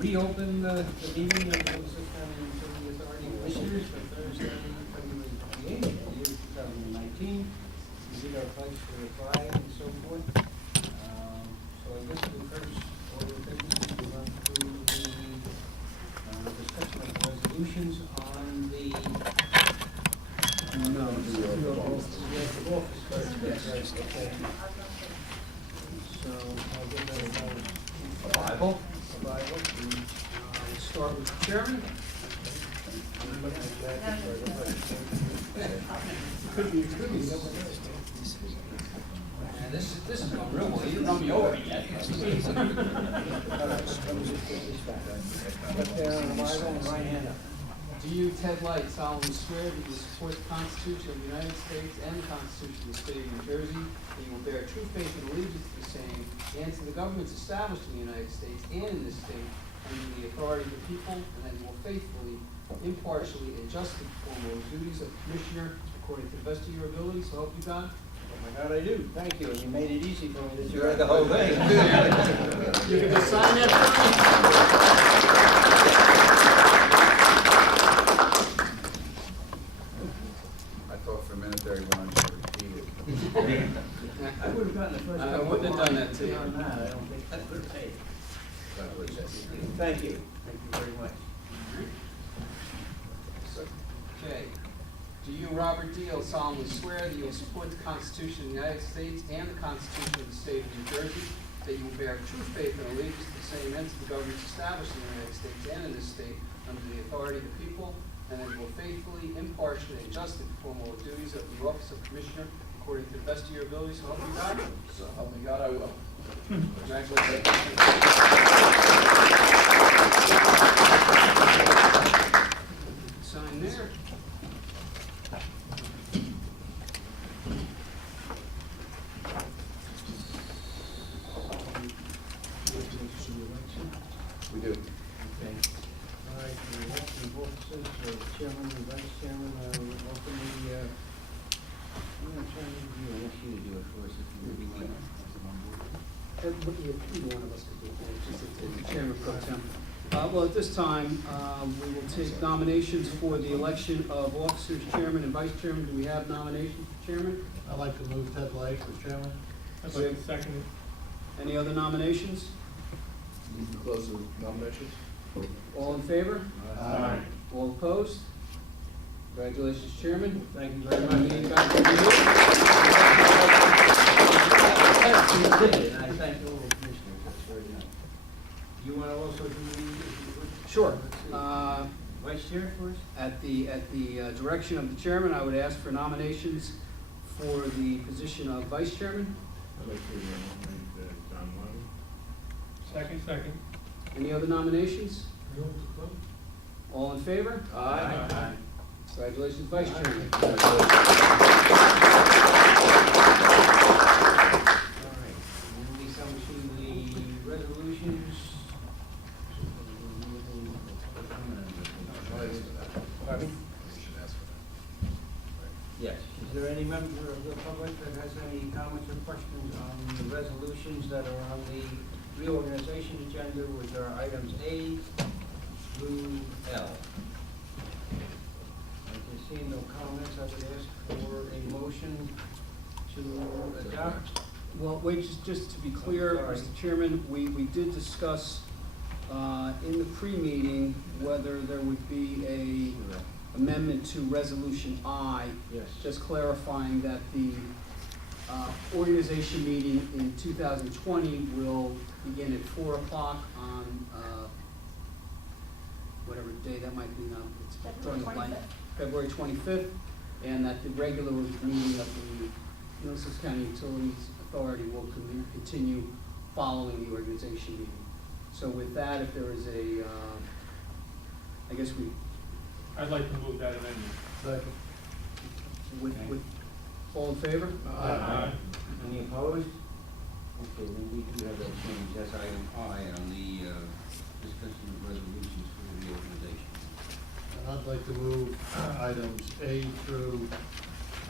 reopen the meeting of the Middlesex County Utility Authority Commissioners for Thursday, February 28th, year 2019. We did our pledge for the flag and so forth. So I guess the first order of business is to run through the discussion of resolutions on the office first. Yes, okay. So I'll give that a Bible. We'll start with the chairman. And this is going real well. You run me over yet. Up there on the Bible and right hand up. Do you, Ted Light, solemnly swear that you will support the Constitution of the United States and the Constitution of the State of New Jersey, that you will bear true faith and allegiance to the same, and to the governments established in the United States and in this state, under the authority of the people, and that you will faithfully, impartially, and justly perform all the duties of Commissioner according to the best of your ability, so help you God? Oh my God, I do. Thank you. And you made it easy for me that you read the whole thing. You can just sign that for me. I thought for a minute there you wanted to repeat it. I would have gotten the first. I wouldn't have done that to you. Beyond that, I don't think I would have paid. Thank you. Thank you very much. Okay. Do you, Robert Deal, solemnly swear that you will support the Constitution of the United States and the Constitution of the State of New Jersey, that you will bear true faith and allegiance to the same and to the governments established in the United States and in this state, under the authority of the people, and that you will faithfully, impartially, and justly perform all the duties of the office of Commissioner according to the best of your ability, so help you God? So help me God, I will. Congratulations. Sign there. We do. Okay. All right, the election of officers, chairman and vice chairman, we'll open the, I'm going to try to review, I want you to do it for us if you really like. Either one of us could do it, just the Chairman Pro Tem. Well, at this time, we will take nominations for the election of officers, chairman and vice chairman. Do we have nominations for chairman? I'd like to move Ted Light for chairman. I'd like to second it. Any other nominations? Move to close the nominations. All in favor? Aye. All opposed? Congratulations, Chairman. Thank you very much. Meeting back to you. And I thank all the commissioners, that's very nice. You want to also do the? Sure. Vice chair for us? At the direction of the chairman, I would ask for nominations for the position of vice chairman. I'd like to nominate John Levy. Second. Any other nominations? All in favor? Aye. Congratulations, vice chairman. All right, when we come to the resolutions. Pardon? Yes, is there any member of the public that has any comments or questions on the resolutions that are on the reorganization agenda, which are items A through L? I can see no comments, I would ask for a motion to adopt. Well, wait, just to be clear, Sorry. Mr. Chairman, we did discuss in the pre-meeting whether there would be a amendment to Resolution I, Yes. just clarifying that the organization meeting in 2020 will begin at 4 o'clock on whatever day that might be now. It's drawing a blank. February 25th, and that the regular meeting of the Middlesex County Utilities Authority will continue following the organization meeting. So with that, if there is a, I guess I'd like to move that amendment. Second. with all in favor? Aye. Any opposed? Okay, then we do have that change, that's item I on the discussion of resolutions for the reorganization. And I'd like to move items A through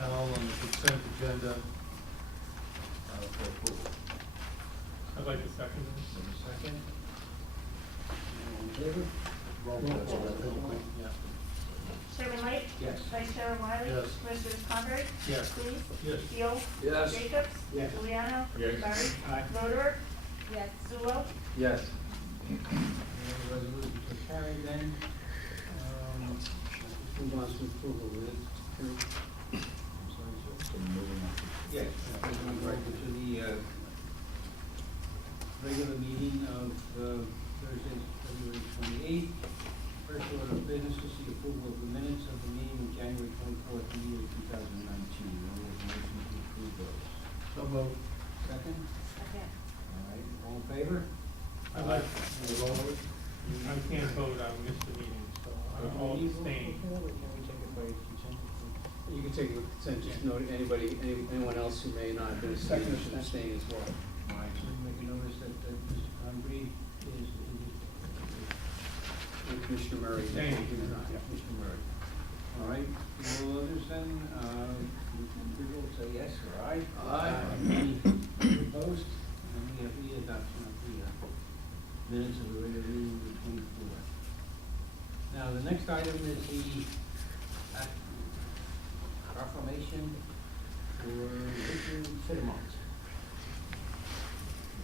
L on the consent agenda for approval. I'd like to second it. Second. favor? Roll call, yeah. Chairman White? Yes. Vice Chairman Wiley? Yes. Commissioners Conrad? Yes. Dees? Yes. Seal? Yes. Jacobs? Yes. Juliano? Yes. Murray? Aye. Roder? Yes. Zulo? Yes. The resolution is carried then. Move on to approval of it. I'm sorry, sir. So moving on. Yes, moving right to the regular meeting of Thursday, February 28th. First order of business is the approval of the minutes of the meeting of January 24th, the year 2019. All those motion to approve those. So moved. Second? Second. All right, all in favor? I'd like, Roll. I can't vote, I missed the meeting, so I'll abstain. Can we take it by consent? You can take a consent, just note anyone else who may not have been Second. should abstain as well. All right, so make a notice that Mr. Congreve is And Commissioner Murray. Abstain. Yeah. Mr. Murray. All right, all others then, we will say yes or aye. Aye. Any opposed? And we have the adoption of the minutes of the regular meeting of the 24th. Now, the next item is the proclamation for Richard Fittlemont.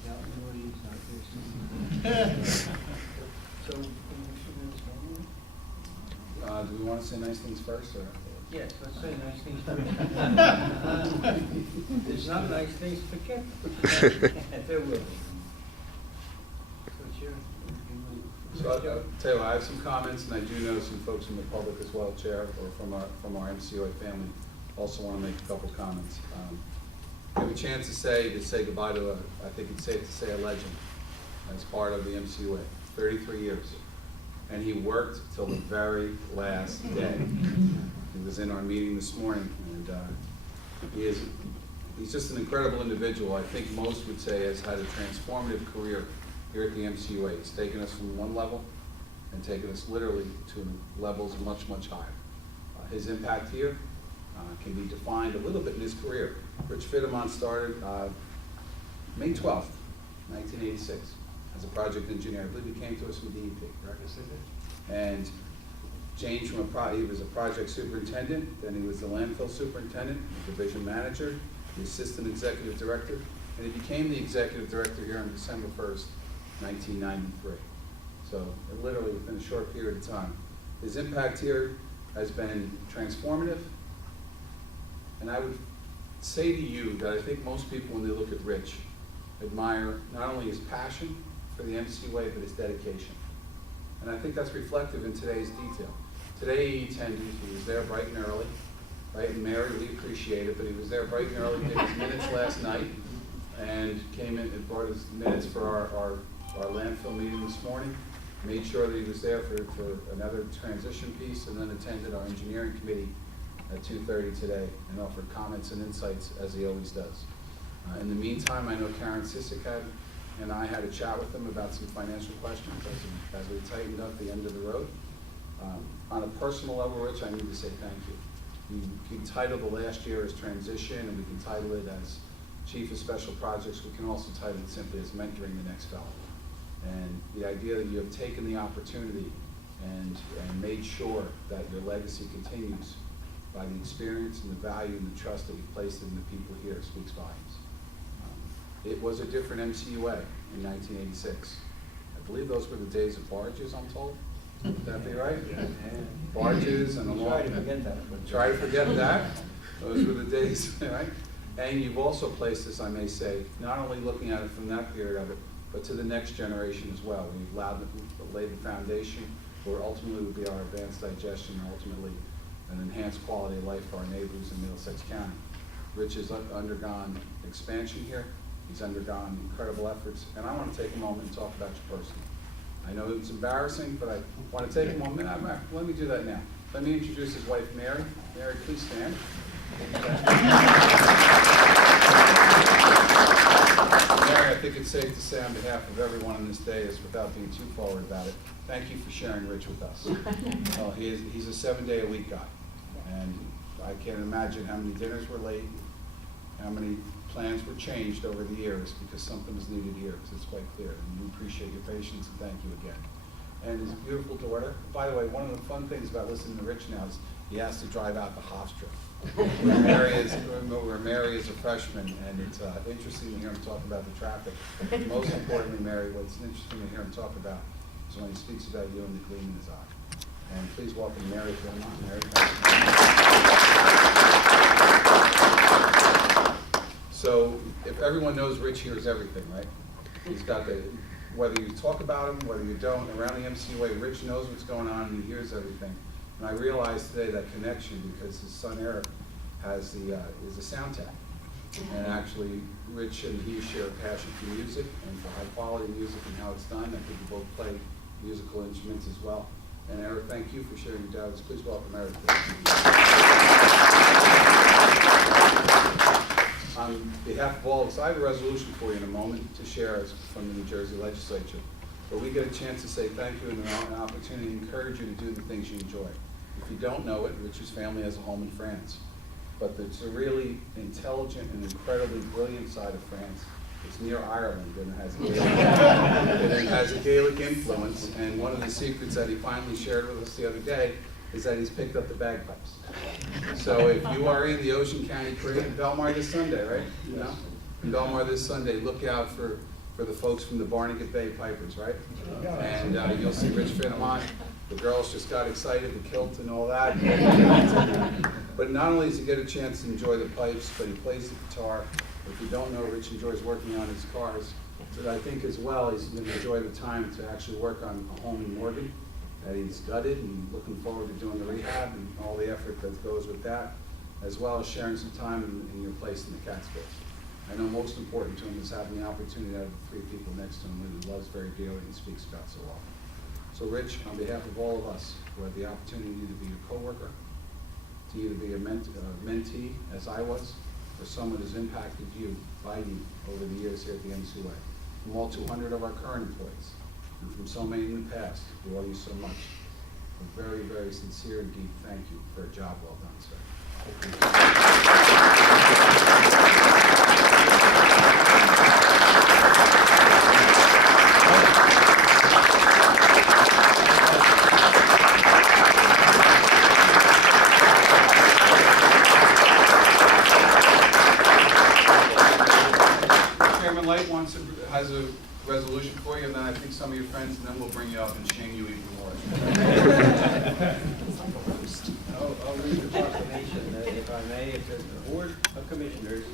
Without an audience out there. So, can you show this one? Do we want to say nice things first, or? Yes, let's say nice things first. There's not nice things, forget. There will be. So, Chair, So I'll tell you, what, I have some comments, and I do know some folks from the public as well, Chair, or from our MCOA family, also want to make a couple comments. I have a chance to say goodbye to I think it's safe to say a legend as part of the MCOA, 33 years. And he worked till the very last day. He was in our meeting this morning, and he's just an incredible individual. I think most would say has had a transformative career here at the MCUA. He's taken us from one level and taken us literally to levels much, much higher. His impact here can be defined a little bit in his career. Rich Fittlemont started May 12th, 1986, as a project engineer. I believe he came to us from DEP, correct? And changed from he was a project superintendent, then he was the landfill superintendent, the division manager, the assistant executive director, and he became the executive director here on December 1st, 1993. So literally within a short period of time. His impact here has been transformative, and I would say to you that I think most people, when they look at Rich, admire not only his passion for the MCUA, but his dedication. And I think that's reflective in today's detail. Today he attended, he was there bright and early, right? And Mary, we appreciate it, but he was there bright and early, did his minutes last night, and came in and brought his minutes for our landfill meeting this morning, made sure that he was there for another transition piece, and then attended our engineering committee at 2:30 today and offered comments and insights as he always does. In the meantime, I know Karen Sissick and I had a chat with him about some financial questions as we tightened up the end of the road. On a personal level, Rich, I need to say thank you. You can title the last year as transition, and we can title it as Chief of Special Projects. We can also title it simply as mentoring the next fellow. And the idea that you have taken the opportunity and made sure that your legacy continues by the experience and the value and the trust that you've placed in the people here speaks volumes. It was a different MCUA in 1986. I believe those were the days of barges, I'm told. Would that be right? Yeah. Barges and a long. Try to forget that. But Try to forget that. Those were the days, right? And you've also placed this, I may say, not only looking at it from that period of it, but to the next generation as well. We've laid the foundation for ultimately would be our advanced digestion, and ultimately an enhanced quality of life for our neighbors in Middlesex County. Rich has undergone expansion here. He's undergone incredible efforts, and I want to take a moment and talk about you personally. I know it's embarrassing, but I want to take a moment. Let me do that now. Let me introduce his wife, Mary. Mary, please stand. Mary, I think it's safe to say on behalf of everyone on this day, is without being too forward about it, thank you for sharing Rich with us. Well, he's a 7-day-a-week guy, and I can't imagine how many dinners were late, how many plans were changed over the years because something was needed here, because it's quite clear. And we appreciate your patience, and thank you again. and his beautiful daughter. By the way, one of the fun things about listening to Rich now is he has to drive out the Hofstra, where Mary is a freshman, and it's interesting to hear him talk about the traffic. Most importantly, Mary, what's interesting to hear him talk about is when he speaks about you and the gleam in his eye. And please welcome Mary Fairmont. Mary, so if everyone knows Rich hears everything, right? He's got the, whether you talk about him, whether you don't, around the MCUA, Rich knows what's going on and he hears everything. And I realized today that connection because his son Eric has is a sound tech. And actually, Rich and he share a passion for music and for high quality music and how it's done. I think we both play musical instruments as well. And Eric, thank you for sharing your doubts. Please welcome Eric. On behalf of all of us, I have a resolution for you in a moment to share from the New Jersey Legislature. But we get a chance to say thank you and an opportunity to encourage you to do the things you enjoy. If you don't know it, Rich's family has a home in France. But it's a really intelligent and incredibly brilliant side of France. It's near Ireland and it has a Gaelic influence. And one of the secrets that he finally shared with us the other day is that he's picked up the bagpipes. So if you are in the Ocean County Parade in Belmar this Sunday, right? You know? In Belmar this Sunday, look out for the folks from the Barnegat Bay Pipers, right? And you'll see Rich Fairmont. The girls just got excited, the kilt and all that. But not only does he get a chance to enjoy the pipes, but he plays the guitar. If you don't know, Rich enjoys working on his cars. But I think as well, he's going to enjoy the time to actually work on a home in Morgan that he's gutted and looking forward to doing the rehab and all the effort that goes with that, as well as sharing some time in your place in the Catskills. I know most important to him is having the opportunity to have the 3 people next to him that he loves very dearly and speaks about so often. So Rich, on behalf of all of us who had the opportunity to be your coworker, to either be a mentee, as I was, or someone who's impacted you by you over the years here at the MCUA, from all 200 of our current employees, and from so many in the past, we owe you so much. A very, very sincere and deep thank you for a job well done, sir. Chairman Light has a resolution for you, and then I think some of your friends, and then we'll bring you up and shame you even more. I'll read the proclamation, if I may. It says, the Board of Commissioners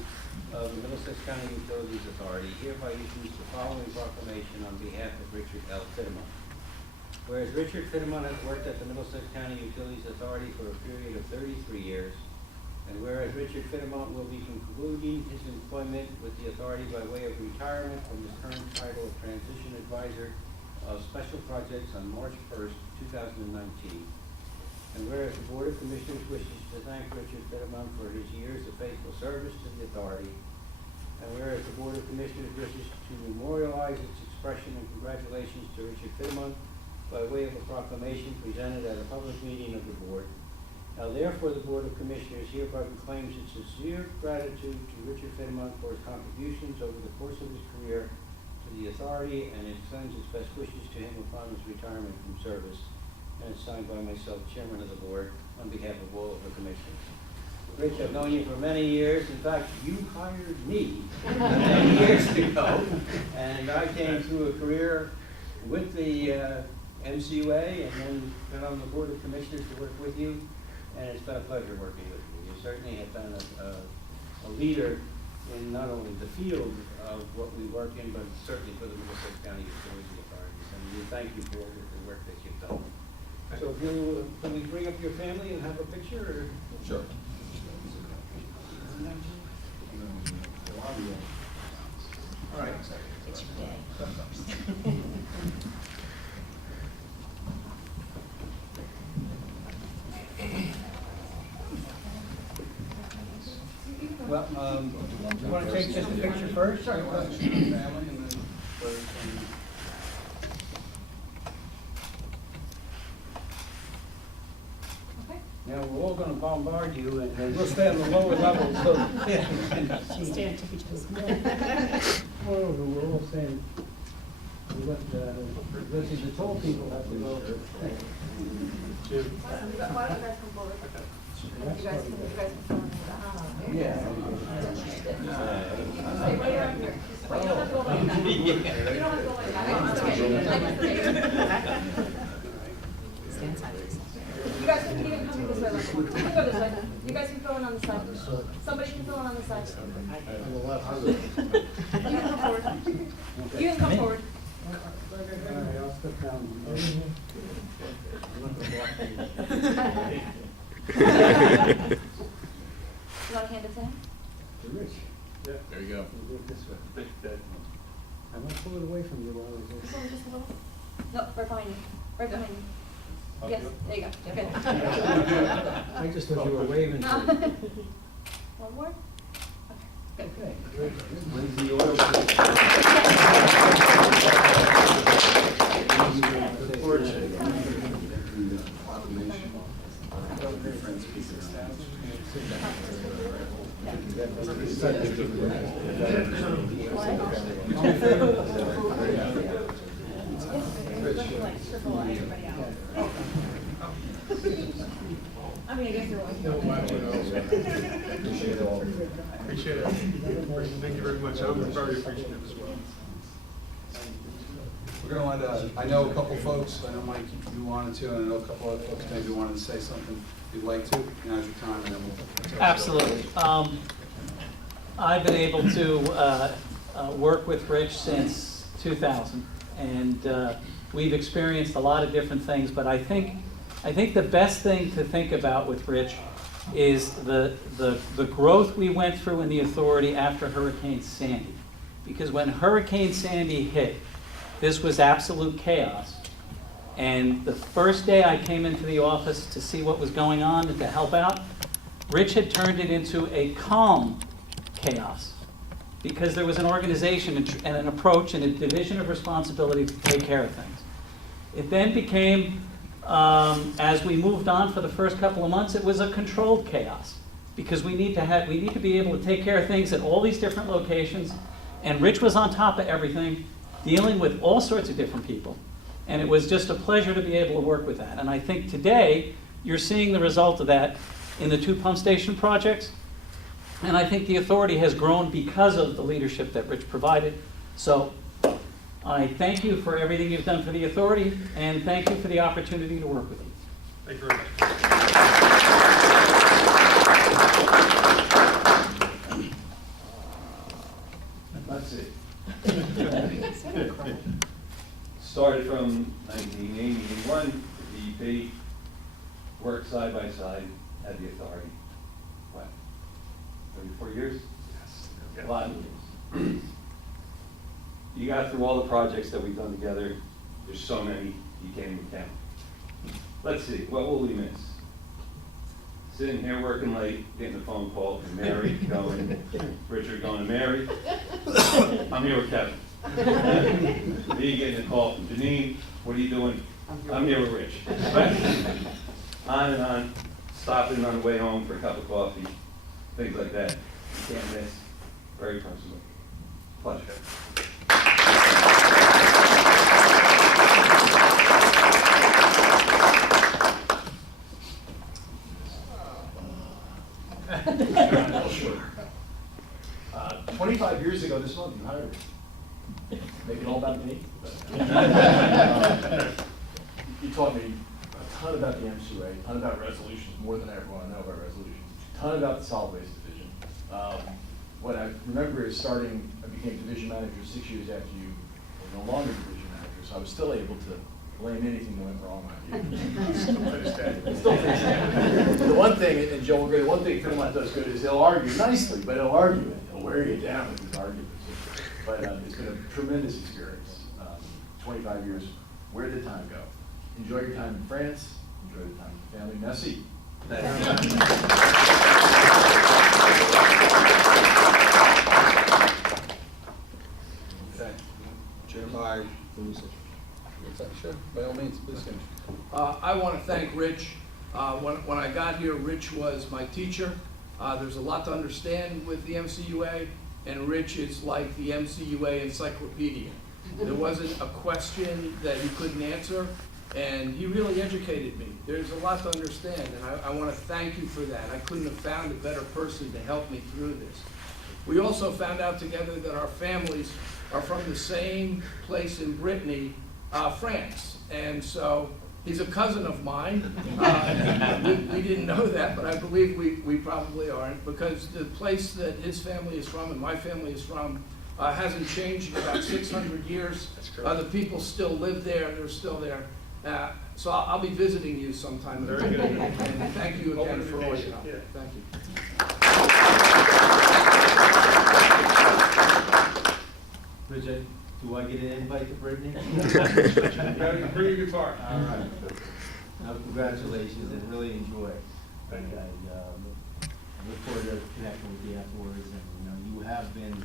of the Middlesex County Utilities Authority hereby issues the following proclamation on behalf of Richard L. Fittlemont. Whereas Richard Fittlemont has worked at the Middlesex County Utilities Authority for a period of 33 years, and whereas Richard Fittlemont will be concluding his employment with the authority by way of retirement from his current title of Transition Advisor of Special Projects on March 1st, 2019. And whereas the Board of Commissioners wishes to thank Richard Fittlemont for his years of faithful service to the authority, and whereas the Board of Commissioners wishes to memorialize its expression and congratulations to Richard Fittlemont by way of a proclamation presented at a public meeting of the Board. Now therefore, the Board of Commissioners hereby proclaims its sincere gratitude to Richard Fittlemont for his contributions over the course of his career to the authority, and it sends its best wishes to him upon his retirement from service. And it's signed by myself, Chairman of the Board, on behalf of all of the Commissioners. Rich, I've known you for many years. In fact, you hired me many years ago, and I came through a career with the MCUA and then been on the Board of Commissioners to work with you. And it's been a pleasure working with you. You certainly have been a leader in not only the field of what we work in, but certainly for the Middlesex County Utilities Authorities. And we thank you for all the work that you've done. So if you, can we bring up your family and have a picture? Or? Sure. All right. It's your day. Well, you want to take just a picture first? Sure. Family and then Now, we're all going to bombard you, and we'll stay on the lower level. So, Stand to each other. Come on over, we're all saying. We got, Richie, the tall people have to go. Jim. Why don't you guys come forward? You guys can fill in the. Yeah. Stay right around here. Wait, you don't have to go like that. You don't have to go like that. Stand side by side. You guys can even come this way. Like, you can go this way. You guys can fill in on the side. Somebody can fill in on the side. On the left. You can come forward. You can come forward. All right, I'll step down. I'm not gonna block you. You want to hand it to him? To Rich. Yeah. There you go. We'll do it this way. I might pull it away from you while I go. Just a little. No, right behind you. Right behind you. Yes, there you go. Good. I just thought you were waving. No. to me. One more? Okay, good. Okay. Lindsay, order, I mean, I guess you're one. Appreciate it. Thank you very much. I'm very appreciative as well. We're gonna let, I know a couple folks, I know Mike, you wanted to, and I know a couple other folks maybe wanted to say something if you'd like to. Now's your time, and then we'll. Absolutely. I've been able to work with Rich since 2000, and we've experienced a lot of different things, but I think the best thing to think about with Rich is the growth we went through in the authority after Hurricane Sandy. Because when Hurricane Sandy hit, this was absolute chaos. And the first day I came into the office to see what was going on and to help out, Rich had turned it into a calm chaos. Because there was an organization and an approach and a division of responsibility to take care of things. It then became, as we moved on for the first couple of months, it was a controlled chaos. Because we need to be able to take care of things at all these different locations. And Rich was on top of everything, dealing with all sorts of different people. And it was just a pleasure to be able to work with that. And I think today, you're seeing the result of that in the 2 pump station projects. And I think the authority has grown because of the leadership that Rich provided. So I thank you for everything you've done for the authority, and thank you for the opportunity to work with you. Thank you very much. That's it. Started from 1981, the EP, worked side by side at the authority. What, 34 years? Yes. A lot of years. You got through all the projects that we've done together. There's so many, you can't even count. Let's see, what will we miss? Sitting here working late, getting a phone call from Mary going, Richard going to Mary. I'm here with Kevin. Me getting a call from Janine, what are you doing? I'm here with Rich. Right? On and on, stopping on the way home for a cup of coffee, things like that. You can't miss. Very personal. Pleasure. Sure. 25 years ago this month, you hired me. Make it all about me. You taught me a ton about the MCA, a ton about resolutions, more than I ever want to know about resolutions, a ton about the solid waste division. What I remember is I became division manager 6 years after you were no longer division manager, so I was still able to blame anything that went wrong on you. Still pretty standard. The one thing, and Joe will agree, the one thing Fremont does good is he'll argue nicely, but he'll argue it. He'll wear you down with his arguments. But it's been a tremendous experience. 25 years. Where did time go? Enjoy your time in France. Enjoy the time with family. Merci. Okay. Chair by Brunswick. What's that? Sure, by all means, please finish. I want to thank Rich. When I got here, Rich was my teacher. There's a lot to understand with the MCUA, and Rich is like the MCUA encyclopedia. There wasn't a question that he couldn't answer, and he really educated me. There's a lot to understand, and I want to thank you for that. I couldn't have found a better person to help me through this. We also found out together that our families are from the same place in Brittany, France, and so he's a cousin of mine. We didn't know that, but I believe we probably aren't, because the place that his family is from and my family is from hasn't changed in about 600 years. That's correct. The people still live there, they're still there. So I'll be visiting you sometime. Very good. And thank you again Open for all your invitation, help. yeah. Thank you. Bridget, do I get an invite to Brittany? Bring your guitar. All right. Congratulations, and really enjoy. Thank you. I look forward to connecting with you afterwards, and, you have been,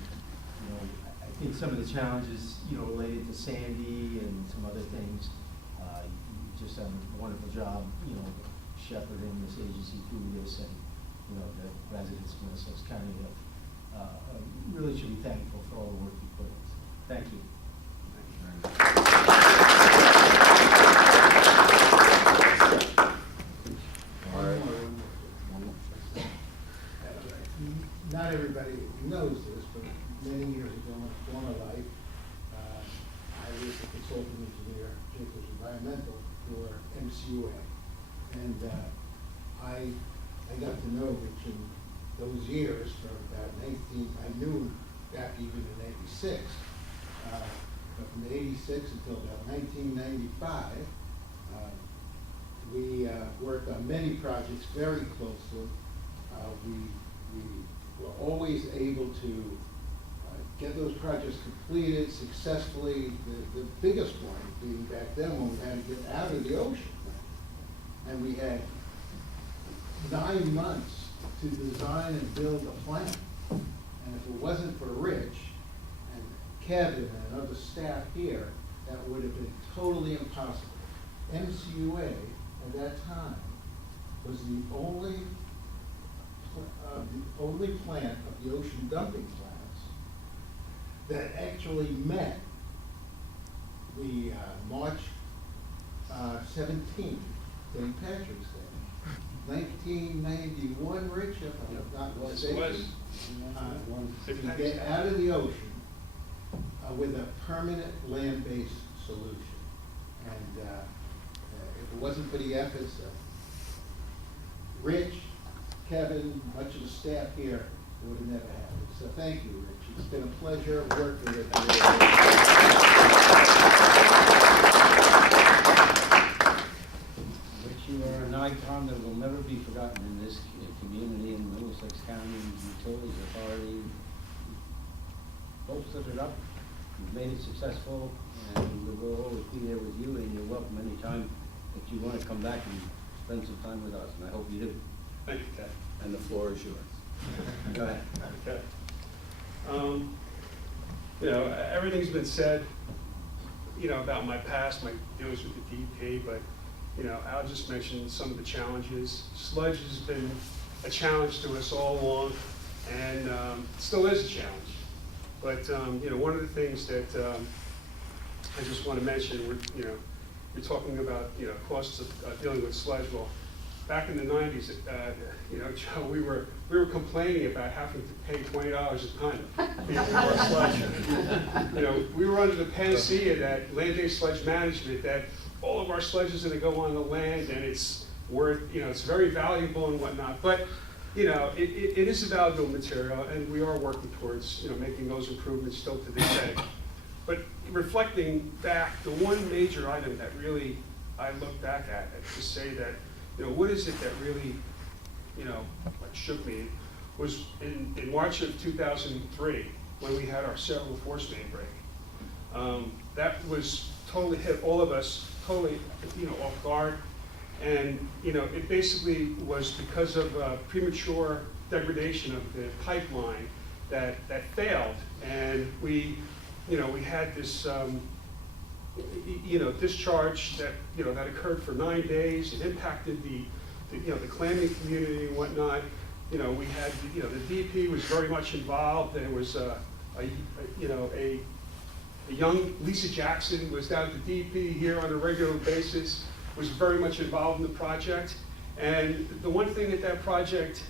I think some of the challenges, related to Sandy and some other things, you just done a wonderful job, shepherding this agency through this, and, the residents of Middlesex County really should be thankful for all the work you put in. Thank you. All right. Not everybody knows this, but many years ago in a former life, I was a consultant engineer, Jacobs Environmental, for MCUA. And I got to know Rich in those years from about I knew back even in '86, but from '86 until about 1995, we worked on many projects very closely. We were always able to get those projects completed successfully. The biggest one being back then when we had to get out of the ocean. And we had 9 months to design and build a plant. And if it wasn't for Rich and Kevin and other staff here, that would have been totally impossible. MCUA at that time was the only plant of the ocean dumping plants that actually met the March 17th, St. Patrick's Day. 1991, Rich, if I'm not mistaken. To get out of the ocean with a permanent land-based solution. And if it wasn't for the efforts of Rich, Kevin, much of the staff here, it would have never happened. So thank you, Rich. It's been a pleasure working with you. Rich, you are an icon that will never be forgotten in this community, in Middlesex County Utilities Authority. Bolstered it up, you've made it successful, and we will always be there with you, and you're welcome anytime that you want to come back and spend some time with us, and I hope you do. Thank you, Ted. And the floor is yours. Go ahead. Okay. Everything's been said, about my past, my dealings with the DEP, but, I'll just mention some of the challenges. Sludge has been a challenge to us all along, and still is a challenge. But, one of the things that I just want to mention, you're talking about, costs of dealing with sludge. Well, back in the 90s, Joe, we were complaining about having to pay $20 a ton for our sludge. We were under the panacea that land-based sludge management, that all of our sludge is going to go on the land, and it's worth, it's very valuable and whatnot. But it is a valuable material, and we are working towards making those improvements still to this day. But reflecting back, the one major item that really I look back at to say that, what is it that really, like shook me, was in March of 2003, when we had our several force main break. That was totally hit all of us, totally, off guard. And, it basically was because of premature degradation of the pipeline that failed. And we had this, discharge that, that occurred for 9 days. It impacted the clamming community and whatnot. We had, the DP was very much involved. There was a A young Lisa Jackson was down at the DP here on a regular basis, was very much involved in the project. And the one thing that that project,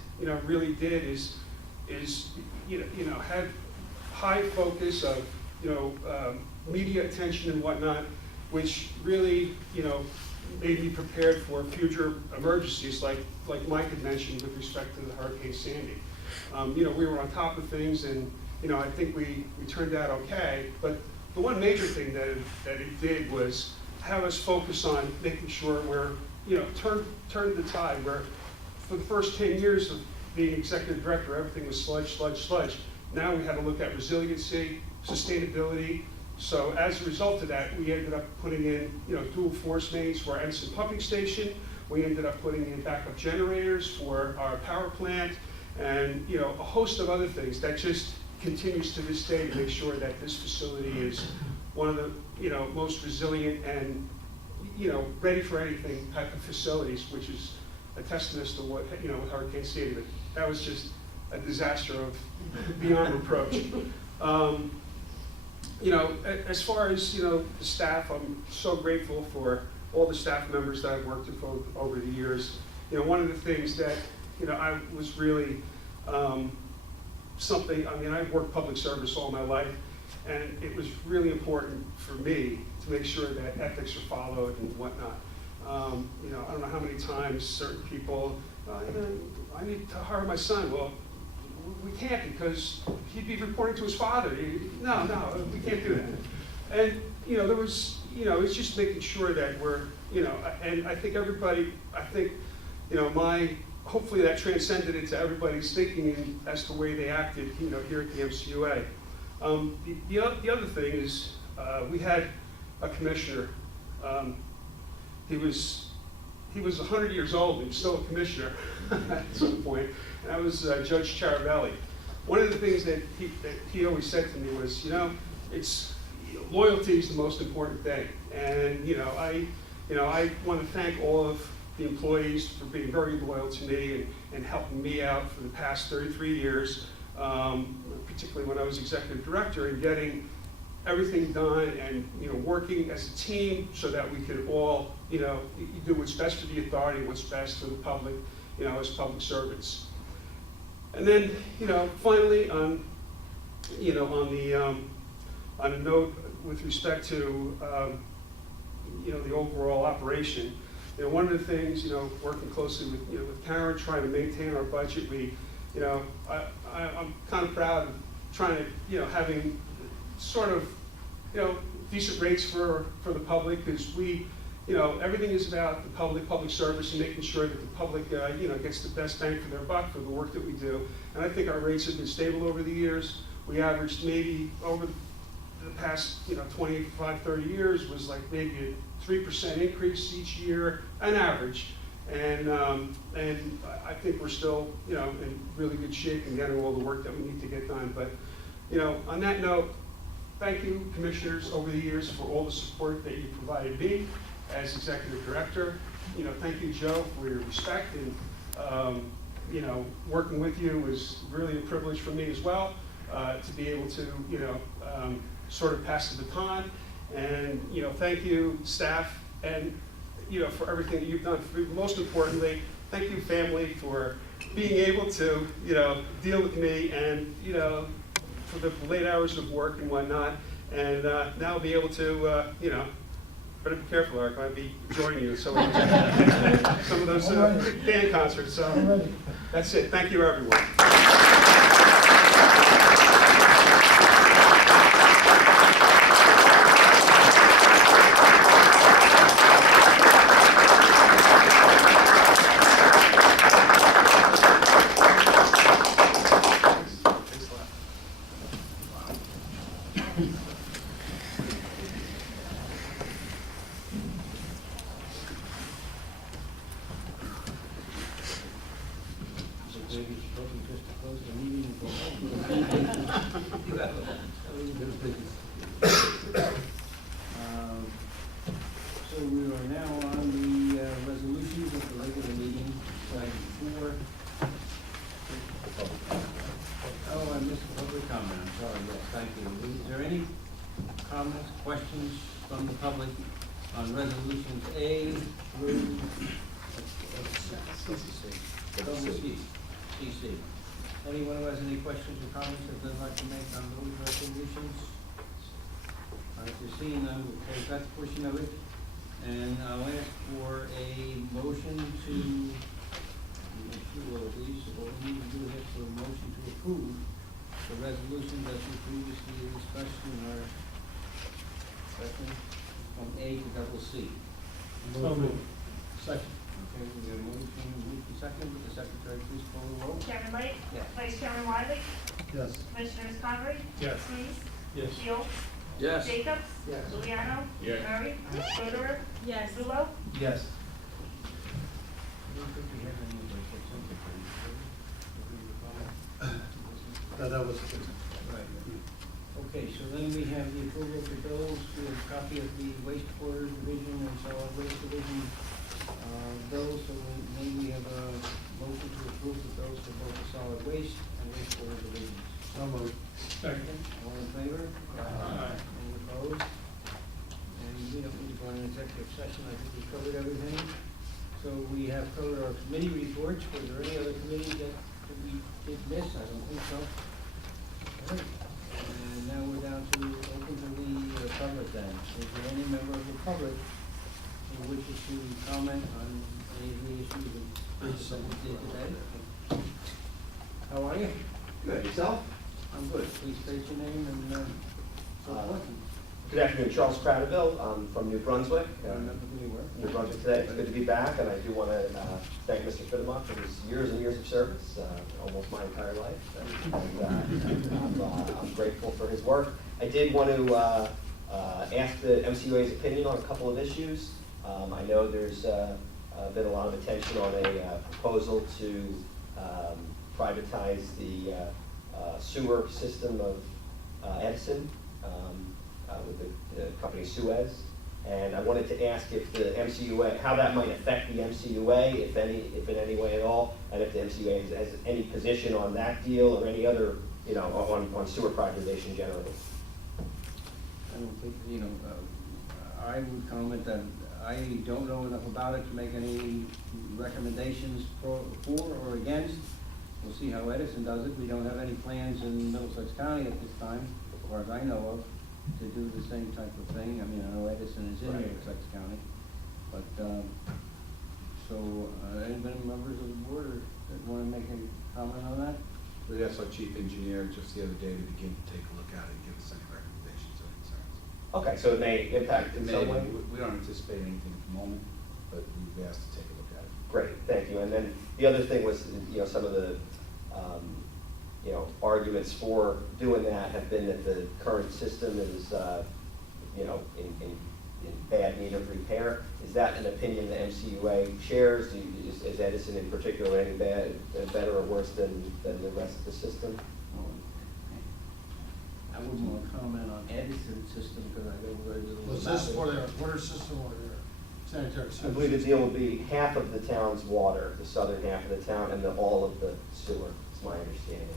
really did is had high focus of, media attention and whatnot, which really, made me prepared for future emergencies like Mike had mentioned with respect to the Hurricane Sandy. We were on top of things, and I think we turned out okay. But the one major thing that it did was have us focus on making sure we're, turn the tide. Where for the first 10 years of being executive director, everything was sludge. Now we had to look at resiliency, sustainability. So as a result of that, we ended up putting in, dual force mains for our Ensign pumping station. We ended up putting in backup generators for our power plant, and a host of other things that just continues to this day to make sure that this facility is one of the most resilient and ready for anything type of facilities, which is a testament to what with Hurricane Sandy. But that was just a disaster of beyond reproach. As far as the staff, I'm so grateful for all the staff members that I've worked with over the years. One of the things that I was really I've worked public service all my life, and it was really important for me to make sure that ethics are followed and whatnot. I don't know how many times certain people, I need to hire my son. Well, we can't because he'd be reporting to his father. No, we can't do that. And, there was, it's just making sure that we're, and I think everybody, hopefully that transcended into everybody's thinking as to the way they acted, here at the MCUA. The other thing is, we had a commissioner. He was 100 years old, and he was still a commissioner at some point. And that was Judge Charavelli. One of the things that he always said to me was, it's loyalty is the most important thing. And I want to thank all of the employees for being very loyal to me and helping me out for the past 33 years, particularly when I was executive director, and getting everything done and working as a team so that we could all do what's best for the authority, what's best for the public, as public servants. And then finally on a note with respect to the overall operation, one of the things working closely with Karen, trying to maintain our budget, I'm kind of proud of trying to having sort of decent rates for the public, because everything is about the public service and making sure that the public gets the best bang for their buck for the work that we do. And I think our rates have been stable over the years. We averaged maybe over the past 25, 30 years was like maybe a 3% increase each year, an average. And I think we're still in really good shape in getting all the work that we need to get done. But on that note, thank you, commissioners, over the years for all the support that you provided me as executive director. Thank you, Joe, for your respect, and working with you was really a privilege for me as well, to be able to sort of pass the baton. And thank you, staff, and for everything that you've done. Most importantly, thank you, family, for being able to deal with me and for the late hours of work and whatnot, and now be able to better be careful, Eric. I'll be joining you in some of those band concerts. So that's it. Thank you, everyone. So we are now on the resolutions of the regular meeting, slide 4. Oh, I missed the public comment, I'm sorry, yes, thank you. Is there any comment on resolutions A through CC. Anyone who has any questions or comments that they'd like to make on those resolutions? All right, if seeing none, we'll close that portion of it. And I'll ask for a motion to, at least, what we need to do is for a motion to approve the resolution that we previously discussed in our second, from A to double C. Second. Okay, we have a motion, move to second, would the secretary please call the roll? Chairman Light? Yes. Vice Chairman Wiley? Yes. Commissioners Convery? Yes. Please? Yes. Shields? Yes. Jacobs? Yes. Giuliano. Yes. Murray? Federer? Yes. Zulo? Yes. I don't think we have any of those consent decrees. That was. Right. Okay, so then we have the approval for bills. We have a copy of the wastewater division and solid waste division bills. So may we have a motion to approve the bills for both the solid waste and wastewater divisions? So moved. Second. All in favor? Aye. Any opposed? And we don't need to go into executive session. I think we covered everything. So we have covered our committee reports. Were there any other committees that we did miss? I don't think so. All right. And now we're down to open to the public then. Is there any member of the public who wishes to comment on any of the issues that we did today? How are you? Good, yourself? I'm good. Please state your name and so forth. Good afternoon, Charles Cradaville. I'm from New Brunswick. I remember who you were. New Brunswick today. It's good to be back, and I do want to thank Mr. Fidemock for his years and years of service, almost my entire life. And I'm grateful for his work. I did want to ask the MCUA's opinion on a couple of issues. I know there's been a lot of attention on a proposal to privatize the sewer system of Edison with the company Suez. And I wanted to ask if the MCUA, how that might affect the MCUA, if in any way at all, and if the MCUA has any position on that deal or any other, on sewer privatization generally. I don't think, I would comment that I don't know enough about it to make any recommendations for or against. We'll see how Edison does it. We don't have any plans in Middlesex County at this time, as far as I know of, to do the same type of thing. I mean, I know Edison is in Right. Middlesex County, but, any members of the board that want to make any comment on that? We asked our chief engineer just the other day to begin to take a look at it and give us any recommendations or concerns. Okay, so it may impact in some way? We don't anticipate anything at the moment, but we've asked to take a look at it. Great, thank you. And then the other thing was, some of the, arguments for doing that have been that the current system is, in bad need of repair. Is that an opinion the MCUA shares? Is Edison in particular any better or worse than the rest of the system? I wouldn't want to comment on Edison's system because I know very little Was about this it. for their water system or their sanitary I system? believe the deal would be half of the town's water, the southern half of the town, and all of the sewer, is my understanding.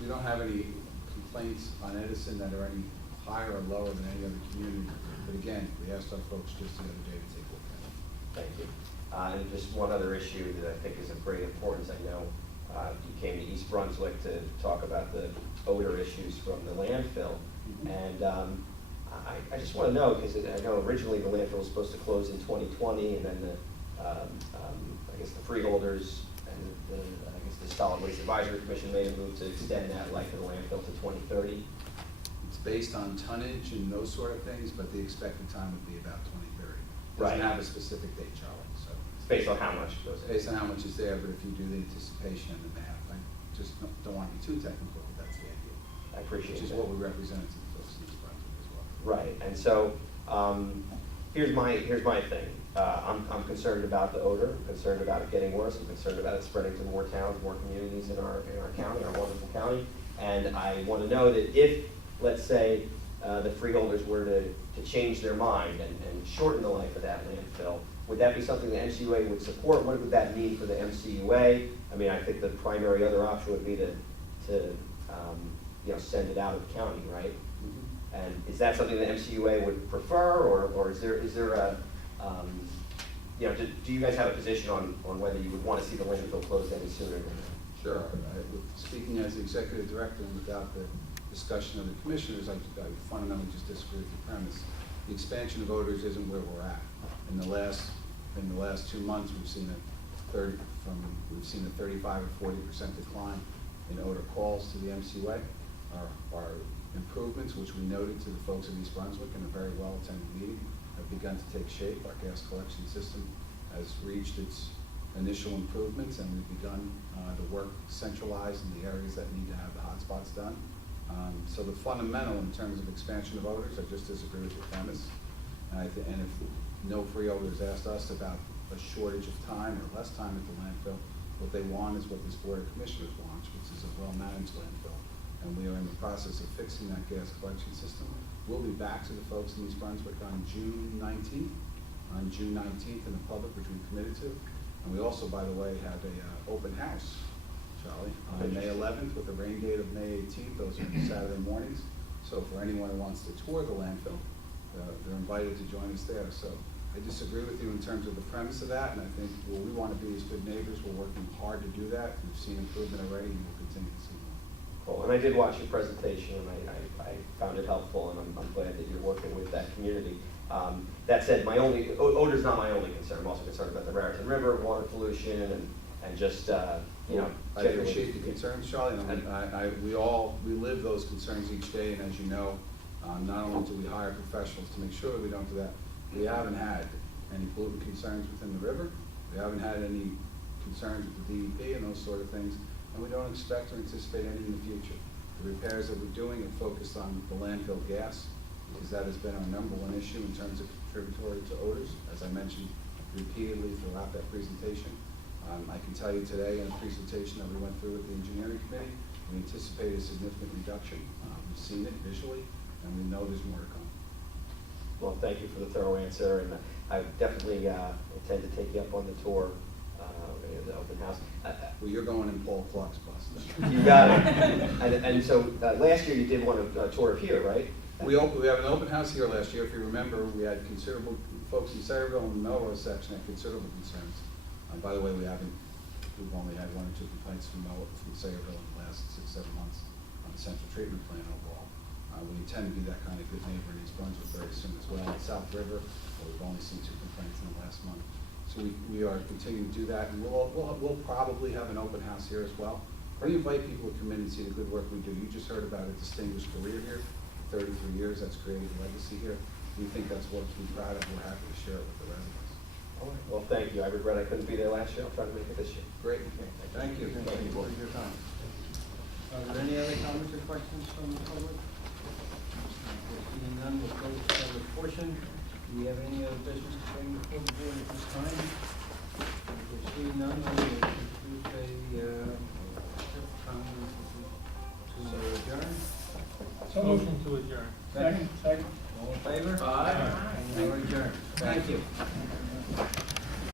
We don't have any complaints on Edison that are any higher or lower than any other community. But again, we asked our folks just the other day to take a look at it. Thank you. And just one other issue that I think is of great importance. I know you came to East Brunswick to talk about the odor issues from the landfill. And I just want to know, because I know originally the landfill was supposed to close in 2020, and then I guess the freeholders and the Solid Waste Advisory Commission made a move to extend that life of the landfill to 2030. It's based on tonnage and those sort of things, but the expected time would be about 2030. Right. Doesn't have a specific date, Charlie, so. It's based on how much goes in. Based on how much is there, but if you do the anticipation and the math, I just don't want to be too technical, but that's the idea. I appreciate Which is that. what we represented to the folks in East Brunswick as well. Right, and so, here's my thing. I'm concerned about the odor, I'm concerned about it getting worse, I'm concerned about it spreading to more towns, more communities in our county, our wonderful county. And I want to know that if, let's say, the freeholders were to change their mind and shorten the life of that landfill, would that be something the MCUA would support? What would that mean for the MCUA? I mean, I think the primary other option would be to send it out of the county, right? And is that something the MCUA would prefer, or is there a, do you guys have a position on whether you would want to see the landfill closed any sooner than that? Sure. Speaking as the executive director and without the discussion of the commissioners, I fundamentally just disagree with the premise. The expansion of odors isn't where we're at. In the last 2 months, we've seen a 35 or 40% decline in odor calls to the MCUA. Our improvements, which we noted to the folks of East Brunswick in a very well-attended meeting, have begun to take shape. Our gas collection system has reached its initial improvements, and we've begun to work centralized in the areas that need to have the hotspots done. So the fundamental in terms of expansion of odors, I just disagree with the premise. And if No Free Odors asked us about a shortage of time or less time at the landfill, what they want is what this Board of Commissioners wants, which is a well-managed landfill. And we are in the process of fixing that gas collection system. We'll be back to the folks in East Brunswick on June 19th, in the public, which we committed to. And we also, by the way, have a open house, Charlie, on May 11th with a rain date of May 18th. Those are Saturday mornings. So for anyone who wants to tour the landfill, they're invited to join us there. So I disagree with you in terms of the premise of that, and I think we want to be as good neighbors. We're working hard to do that. We've seen improvement already, and we'll continue to see more. Cool. And I did watch your presentation, and I found it helpful, and I'm glad that you're working with that community. That said, odor's not my only concern. I'm also concerned about the Raritan River, water pollution, and just, I appreciate the concerns, Charlie, and we live those concerns each day, and as you know, not only do we hire professionals to make sure that we don't do that, we haven't had any pollutant concerns within the river, we haven't had any concerns with the DEP and those sort of things, and we don't expect or anticipate any in the future. The repairs that we're doing are focused on the landfill gas, because that has been our #1 issue in terms of contributory to odors, as I mentioned repeatedly throughout that presentation. I can tell you today in a presentation that we went through with the engineering committee, we anticipate a significant reduction. We've seen it visually, and we know there's more to come. Well, thank you for the thorough answer, and I definitely intend to take you up on the tour, the open house. Well, you're going in Paul Clark's bus. You got it. And so last year you did one a tour of here, right? We have an open house here last year. If you remember, we had considerable folks in Sayreville and the Melrose section had considerable concerns. By the way, we've only had 1 or 2 complaints from Sayreville in the last 6-7 months on the central treatment plant overall. We intend to be that kind of good neighbor in East Brunswick very soon as well. In South River, we've only seen 2 complaints in the last month. So we are continuing to do that, and we'll probably have an open house here as well. We invite people to come in and see the good work we do. You just heard about a distinguished career here, 33 years, that's created a legacy here. We think that's what to be proud of. We're happy to share it with the residents. All right. Well, thank you. I regret I couldn't be there last year. I'll try to make it this year. Great. Thank you. Thank you for your time. Are there any other comments or questions from the public? Seeing none, we'll close the public portion. Do we have any other business to bring before the board at this time? Seeing none, I will introduce a comment to adjourn. Motion to adjourn. Second? All in favor? Aye. And we're adjourned. Thank you.